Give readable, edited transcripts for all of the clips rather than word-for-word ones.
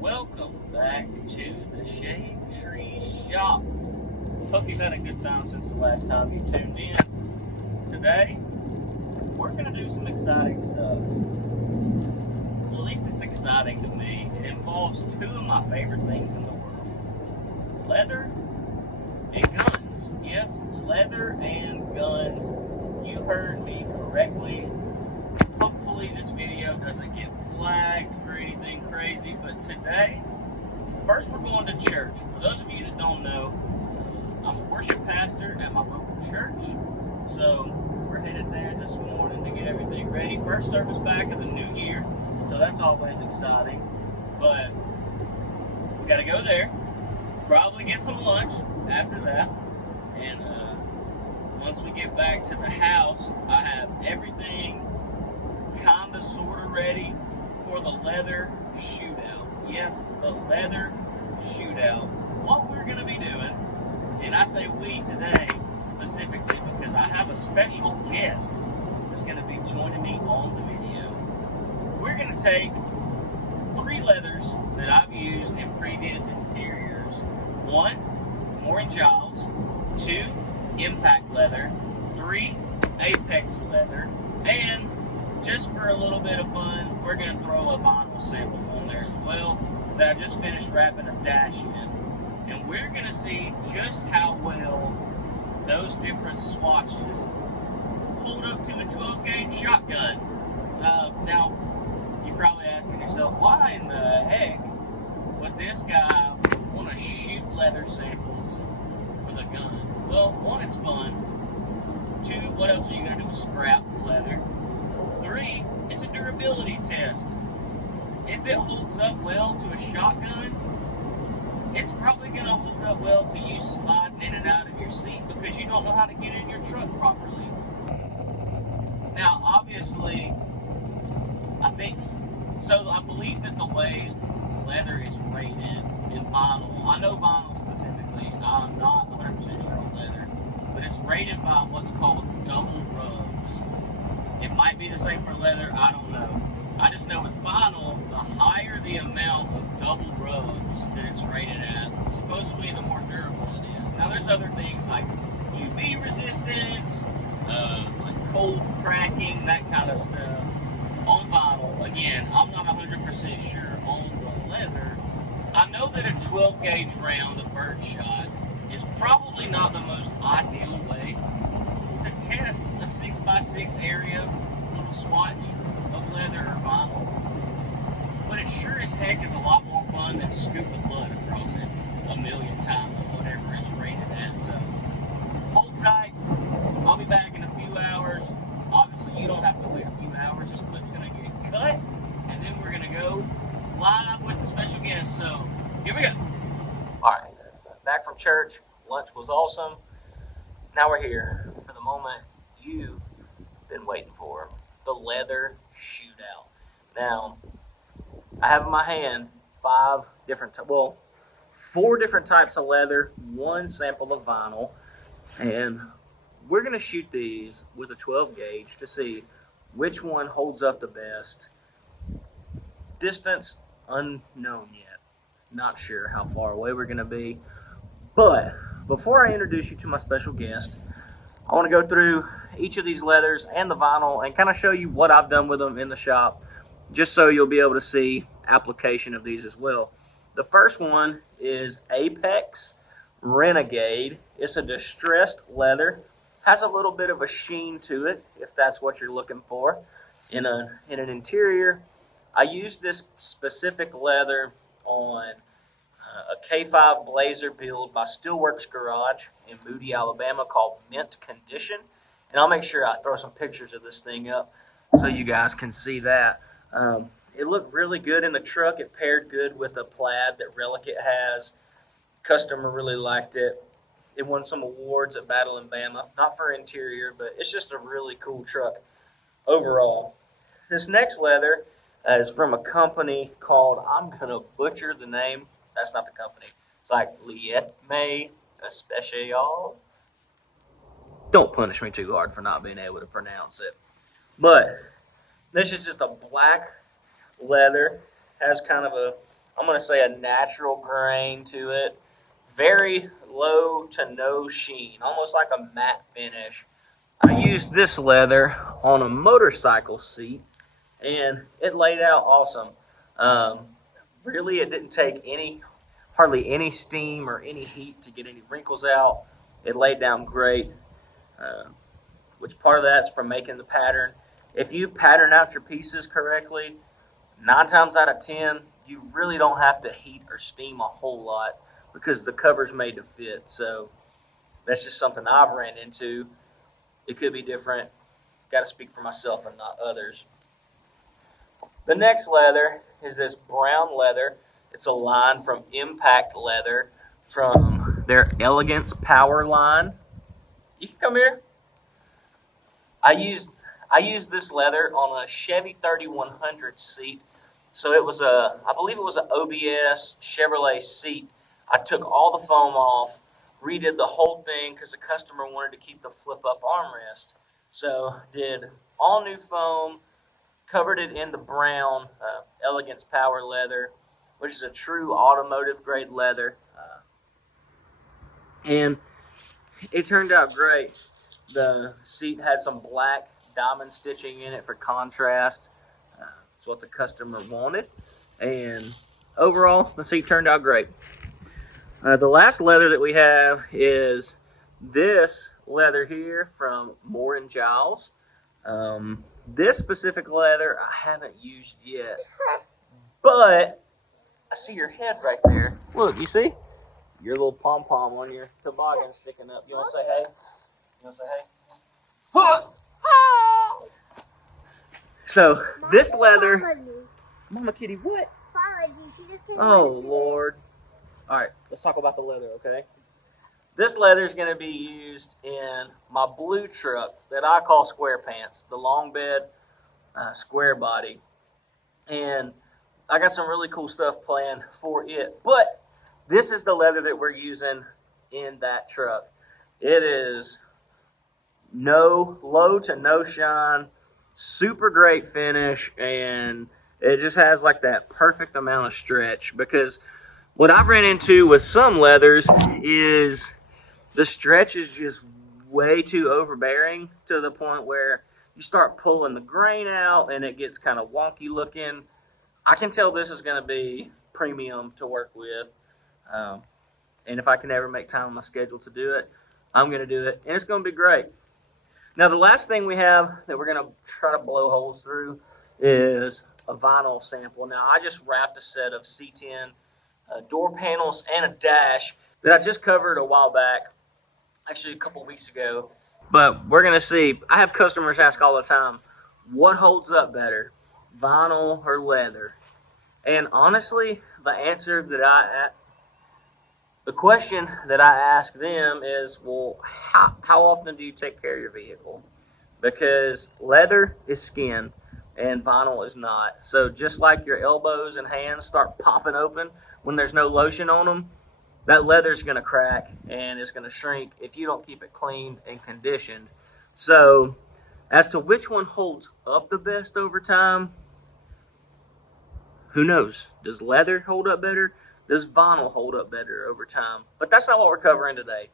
Welcome back to the Shade Tree Shop. Hope you've had a good time since the last time you tuned in. Today, we're going to do some exciting stuff. Well, at least it's exciting to me. It involves two of my favorite things in the world. Leather and guns. Yes, leather and guns. You heard me correctly. Hopefully this video doesn't get flagged for anything crazy, but today, first we're going to church. For those of you that don't know, I'm a worship pastor at my local church, so we're headed there this morning to get everything ready. First service back of the new year, so that's always exciting, but we got to go there, probably get some lunch after that, and once we get back to the house, I have everything kind of sort of ready for the leather shootout. Yes, the leather shootout. What we're going to be doing, and I say we today specifically because I have a special guest that's going to be joining me on the video. We're going to take 3 leathers that I've used in previous interiors. 1, Moore & Giles. 2, Impact Leather. 3, Apex Leather. And just for a little bit of fun, we're going to throw a vinyl sample on there as well that I just finished wrapping a dash in. And we're going to see just how well those different swatches hold up to a 12-gauge shotgun. Now, you're probably asking yourself, why in the heck would this guy want to shoot leather samples for the gun? Well, 1, it's fun. 2, what else are you going to do with scrap leather? 3, it's a durability test. If it holds up well to a shotgun, it's probably going to hold up well to you sliding in and out of your seat because you don't know how to get in your truck properly. Now, obviously, I believe that the way leather is rated in vinyl, I know vinyl specifically, I'm not 100% sure on leather, but it's rated by what's called double rubs. It might be the same for leather, I don't know. I just know with vinyl, the higher the amount of double rubs that it's rated at, supposedly the more durable it is. Now there's other things like UV resistance, like cold cracking, that kind of stuff. On vinyl, again, I'm not 100% sure on the leather. I know that a 12 gauge round of birdshot is probably not the most ideal way to test a 6x6 area little swatch of leather or vinyl, but it sure as heck is a lot more fun than scooping blood across it a million times or whatever it's rated at. So hold tight, I'll be back in a few hours. Obviously you don't have to wait a few hours, this clip's going to get cut and then we're going to go live with the special guest. So here we go. Alright, back from church, lunch was awesome. Now we're here for the moment you've been waiting for, the leather shootout. Now, I have in my hand 4 different types of leather, 1 sample of vinyl, and we're going to shoot these with a 12 gauge to see which one holds up the best. Distance unknown yet. Not sure how far away we're going to be, but before I introduce you to my special guest, I want to go through each of these leathers and the vinyl and kind of show you what I've done with them in the shop, just so you'll be able to see application of these as well. The first one is Apex Renegade. It's a distressed leather. Has a little bit of a sheen to it, if that's what you're looking for. In an interior, I used this specific leather on a K5 Blazer build by Steelworks Garage in Moody, Alabama called Mint Condition. And I'll make sure I throw some pictures of this thing up so you guys can see that. It looked really good in the truck. It paired good with the plaid that Relicate has. Customer really liked it. It won some awards at Battle in Bama. Not for interior, but it's just a really cool truck overall. This next leather is from a company called, I'm going to butcher the name. That's not the company. It's like Lietme Especial. Don't punish me too hard for not being able to pronounce it. But this is just a black leather. Has kind of a I'm going to say a natural grain to it. Very low to no sheen, almost like a matte finish. I used this leather on a motorcycle seat, and it laid out awesome. Really, it didn't take hardly any steam or any heat to get any wrinkles out. It laid down great, which part of that's from making the pattern. If you pattern out your pieces correctly, 9 times out of 10, you really don't have to heat or steam a whole lot because the cover's made to fit. So that's just something I've ran into. It could be different. Got to speak for myself and not others. The next leather is this brown leather. It's a line from Impact Leather from their Elegance Power line. You can come here. I used this leather on a Chevy 3100 seat. So it was I believe it was an OBS Chevrolet seat. I took all the foam off, redid the whole thing because the customer wanted to keep the flip up armrest. So did all new foam, covered it in the brown Elegance Power leather, which is a true automotive grade leather. And it turned out great. The seat had some black diamond stitching in it for contrast. It's what the customer wanted. And overall, the seat turned out great. The last leather that we have is this leather here from Moore & Giles. This specific leather I haven't used yet, but I see your head right there. Look, you see? Your little pom-pom on your toboggan sticking up. You want to say hey? You want to say hey? So, this leather... Mama Kitty, what? Oh, Lord. All right, let's talk about the leather, okay? This leather is going to be used in my blue truck that I call Square Pants, the long bed square body. And I got some really cool stuff planned for it. But this is the leather that we're using in that truck. It is low to no shine, super great finish, and it just has like that perfect amount of stretch. Because what I've ran into with some leathers is the stretch is just way too overbearing to the point where you start pulling the grain out and it gets kind of wonky looking. I can tell this is going to be premium to work with. And if I can ever make time on my schedule to do it, I'm going to do it. And it's going to be great. Now, the last thing we have that we're going to try to blow holes through is a vinyl sample. Now, I just wrapped a set of C10 door panels and a dash that I just covered a while back, actually a couple weeks ago. But we're going to see. I have customers ask all the time, what holds up better, vinyl or leather? And honestly, the question that I ask them is, well, how often do you take care of your vehicle? Because leather is skin and vinyl is not. So just like your elbows and hands start popping open when there's no lotion on them, that leather's going to crack and it's going to shrink if you don't keep it cleaned and conditioned. So as to which one holds up the best over time, who knows? Does leather hold up better? Does vinyl hold up better over time? But that's not what we're covering today.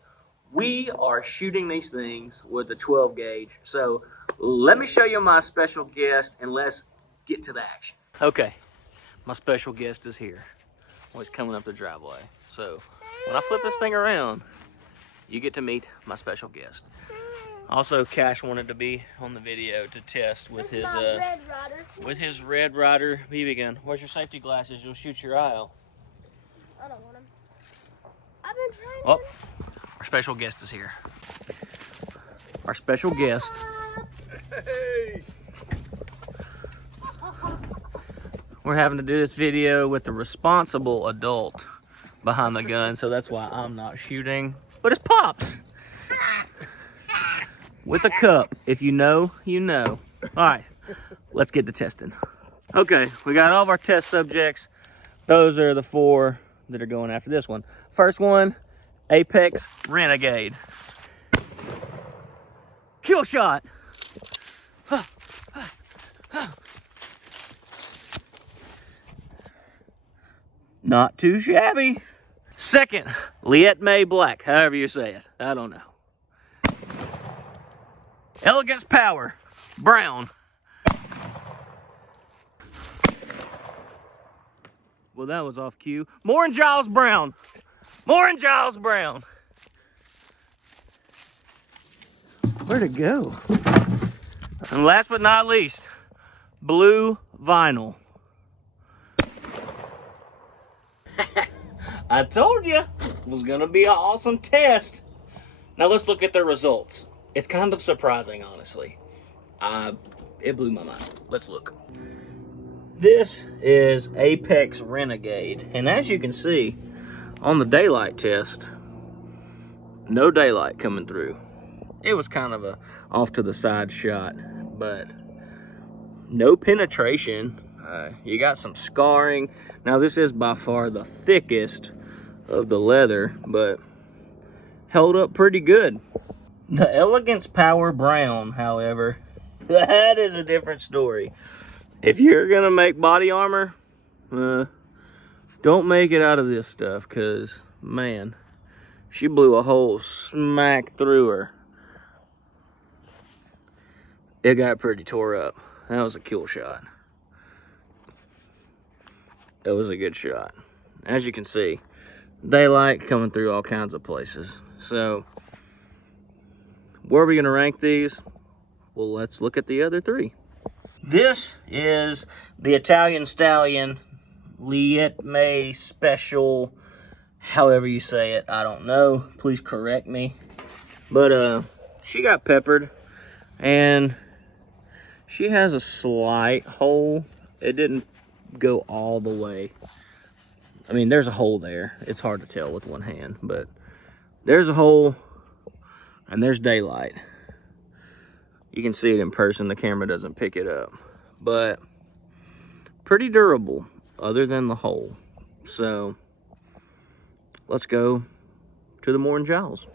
We are shooting these things with a 12 gauge. So let me show you my special guest and let's get to the action. Okay, my special guest is here. Well, he's coming up the driveway. So when I flip this thing around, you get to meet my special guest. Also, Cash wanted to be on the video to test with his Red Ryder BB gun. Where's your safety glasses? You'll shoot your eye out. I don't want them. I've been trying to. Oh, our special guest is here. Our special guest. Hey! We're having to do this video with the responsible adult behind the gun, so that's why I'm not shooting. But it's Pops! With a cup. If you know, you know. Alright, let's get to testing. Okay, we got all of our test subjects. Those are the 4 that are going after this one. First one, Apex Renegade. Kill shot. Not too shabby. Second, Liet May Black, however you say it. I don't know. Elegance Power, brown. Well, that was off cue. More Giles brown. More Giles brown. Where'd it go? And last but not least, blue vinyl. I told you it was gonna be an awesome test. Now let's look at the results. It's kind of surprising, honestly. It blew my mind. Let's look. This is Apex Renegade, and as you can see on the daylight test, no daylight coming through. It was kind of a off to the side shot, but no penetration. You got some scarring. Now this is by far the thickest of the leather, but held up pretty good. The Elegance Power Brown, however, that is a different story. If you're gonna make body armor, don't make it out of this stuff, because man, she blew a hole smack through her. It got pretty tore up. That was a kill shot. That was a good shot. As you can see, daylight coming through all kinds of places. So, where are we gonna rank these? Well, let's look at the other three. This is the Italian Stallion Liet May Special, however you say it, I don't know. Please correct me. But she got peppered, and she has a slight hole. It didn't go all the way. I mean, there's a hole there. It's hard to tell with one hand, but there's a hole, and there's daylight. You can see it in person. The camera doesn't pick it up, but pretty durable other than the hole. So let's go to the Moore & Giles.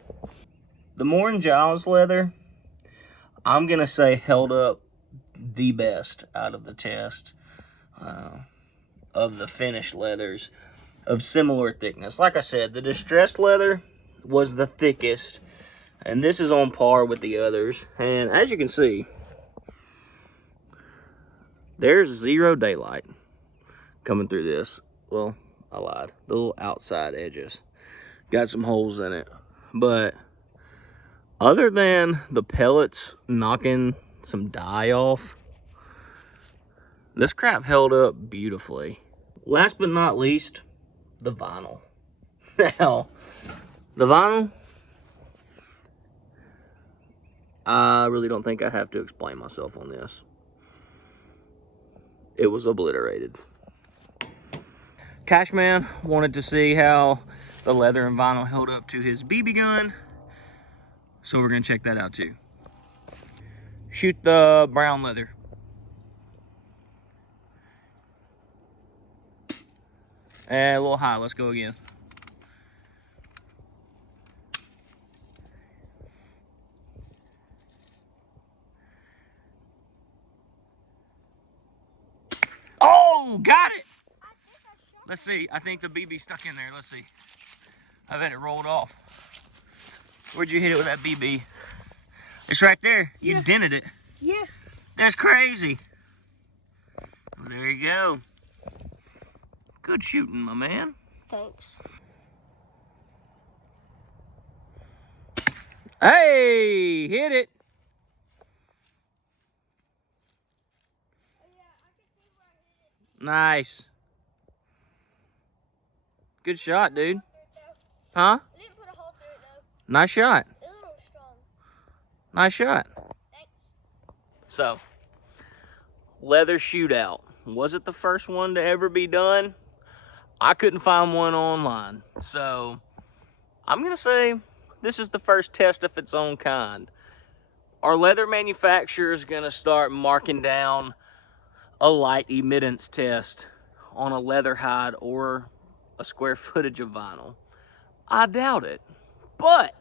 The Moore & Giles leather, I'm gonna say held up the best out of the test of the finished leathers of similar thickness. Like I said, the distressed leather was the thickest, and this is on par with the others. And as you can see, there's zero daylight coming through this. Well, I lied. The little outside edges got some holes in it, but other than the pellets knocking some dye off, this crap held up beautifully. Last but not least, the vinyl. Now, the vinyl, I really don't think I have to explain myself on this. It was obliterated. Cashman wanted to see how the leather and vinyl held up to his BB gun, so we're gonna check that out too. Shoot the brown leather. And a little high, let's go again. Oh, got it! Let's see, I think the BB stuck in there, let's see. I bet it rolled off. Where'd you hit it with that BB? It's right there, you dented it. Yeah. That's crazy. Well, there you go. Good shooting, my man. Thanks. Hey, hit it. Nice. Good shot, dude. Huh? I didn't put a hole through it though. Nice shot. It was a little strong. Nice shot. Thanks. So, leather shootout. Was it the first one to ever be done? I couldn't find one online. So, I'm going to say this is the first test of its own kind. Our leather manufacturer is going to start marking down a light emittance test on a leather hide or a square footage of vinyl. I doubt it. But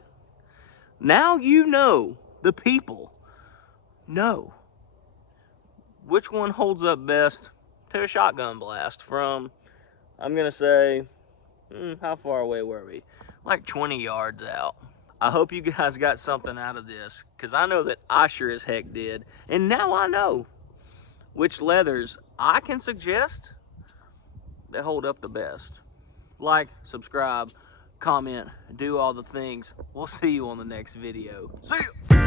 now you know, the people know which one holds up best to a shotgun blast from I'm gonna say, how far away were we? Like 20 yards out. I hope you guys got something out of this, because I know that I sure as heck did. And now I know which leathers I can suggest that hold up the best. Like, subscribe, comment, do all the things. We'll see you on the next video. See ya!